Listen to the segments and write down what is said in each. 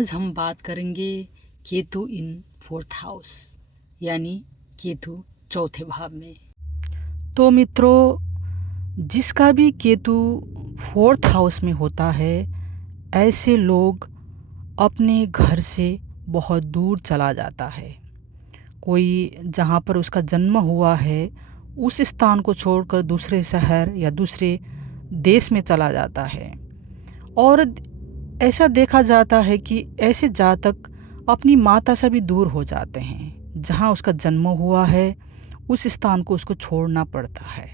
आज हम बात करेंगे केतु इन फोर्थ हाउस यानी केतु चौथे भाव में। तो मित्रों, जिसका भी केतु फोर्थ हाउस में होता है, ऐसे लोग अपने घर से बहुत दूर चला जाता है। कोई जहाँ पर उसका जन्म हुआ है उस स्थान को छोड़कर दूसरे शहर या दूसरे देश में चला जाता है। और ऐसा देखा जाता है कि ऐसे जातक अपनी माता से भी दूर हो जाते हैं। जहाँ उसका जन्म हुआ है उस स्थान को उसको छोड़ना पड़ता है,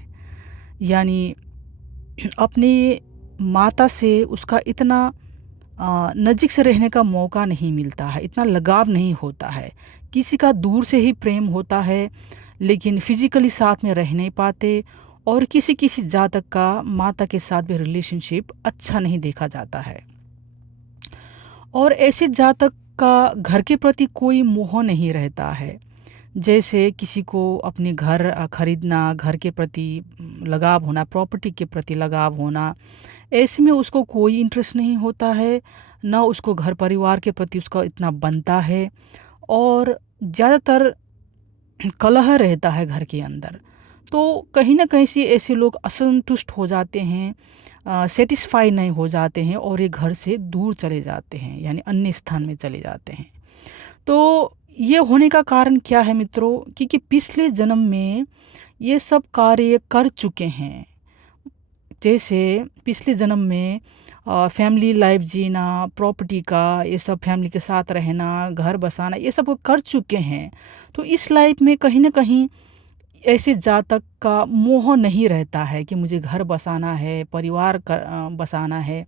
यानी अपनी माता से उसका इतना नज़दीक से रहने का मौका नहीं मिलता है, इतना लगाव नहीं होता है। किसी का दूर से ही प्रेम होता है लेकिन फिजिकली साथ में रह नहीं पाते। और किसी किसी जातक का माता के साथ भी रिलेशनशिप अच्छा नहीं देखा जाता है। और ऐसे जातक का घर के प्रति कोई मोह नहीं रहता है। जैसे किसी को अपने घर खरीदना, घर के प्रति लगाव होना, प्रॉपर्टी के प्रति लगाव होना, ऐसे में उसको कोई इंटरेस्ट नहीं होता है, ना उसको घर परिवार के प्रति उसका इतना बनता है। और ज़्यादातर कलह रहता है घर के अंदर। तो कहीं ना कहीं से ऐसे लोग असंतुष्ट हो जाते हैं, सेटिस्फाई नहीं हो जाते हैं और ये घर से दूर चले जाते हैं, यानी अन्य स्थान में चले जाते हैं। तो ये होने का कारण क्या है मित्रों? क्योंकि पिछले जन्म में ये सब कार्य कर चुके हैं। जैसे पिछले जन्म में फैमिली लाइफ जीना, प्रॉपर्टी का ये सब, फैमिली के साथ रहना, घर बसाना, ये सब वो कर चुके हैं। तो इस लाइफ में कहीं ना कहीं ऐसे जातक का मोह नहीं रहता है कि मुझे घर बसाना है, परिवार बसाना है।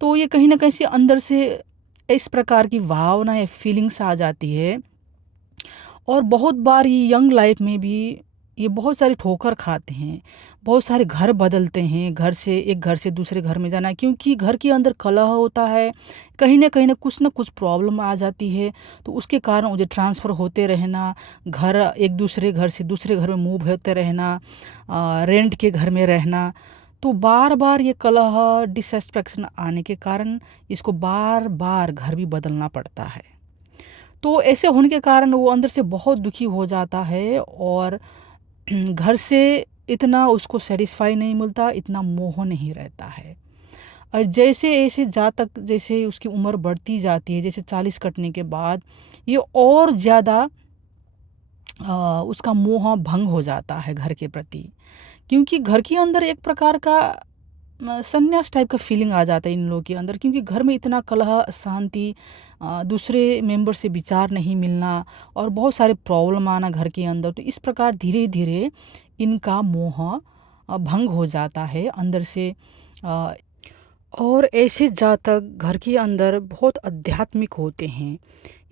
तो ये कहीं ना कहीं से अंदर से इस प्रकार की भावना या फीलिंग्स आ जाती है। और बहुत बार ये यंग लाइफ में भी ये बहुत सारी ठोकर खाते हैं, बहुत सारे घर बदलते हैं, घर से एक घर से दूसरे घर में जाना, क्योंकि घर के अंदर कलह होता है, कहीं ना कुछ ना कुछ प्रॉब्लम आ जाती है। तो उसके कारण मुझे ट्रांसफ़र होते रहना, घर एक दूसरे घर से दूसरे घर में मूव होते रहना, रेंट के घर में रहना। तो बार बार ये कलह, डिससेटिस्फैक्शन आने के कारण इसको बार बार घर भी बदलना पड़ता है। तो ऐसे होने के कारण वो अंदर से बहुत दुखी हो जाता है और घर से इतना उसको सेटिस्फाई नहीं मिलता, इतना मोह नहीं रहता है। और जैसे ऐसे जातक, जैसे उसकी उम्र बढ़ती जाती है, जैसे 40 कटने के बाद ये और ज़्यादा उसका मोह भंग हो जाता है घर के प्रति। क्योंकि घर के अंदर एक प्रकार का संन्यास टाइप का फीलिंग आ जाता है इन लोगों के अंदर, क्योंकि घर में इतना कलह, शांति, दूसरे मेंबर से विचार नहीं मिलना और बहुत सारे प्रॉब्लम आना घर के अंदर। तो इस प्रकार धीरे धीरे इनका मोह भंग हो जाता है अंदर से। और ऐसे जातक घर के अंदर बहुत आध्यात्मिक होते हैं।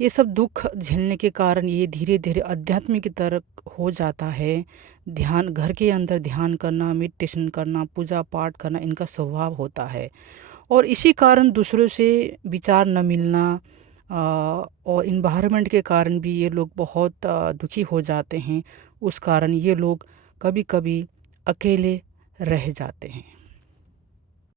ये सब दुख झेलने के कारण ये धीरे धीरे आध्यात्मिक की तरफ हो जाता है। ध्यान, घर के अंदर ध्यान करना, मेडिटेशन करना, पूजा पाठ करना इनका स्वभाव होता है। और इसी कारण दूसरों से विचार न मिलना और इन्वायरमेंट के कारण भी ये लोग बहुत दुखी हो जाते हैं। उस कारण ये लोग कभी कभी अकेले रह जाते हैं।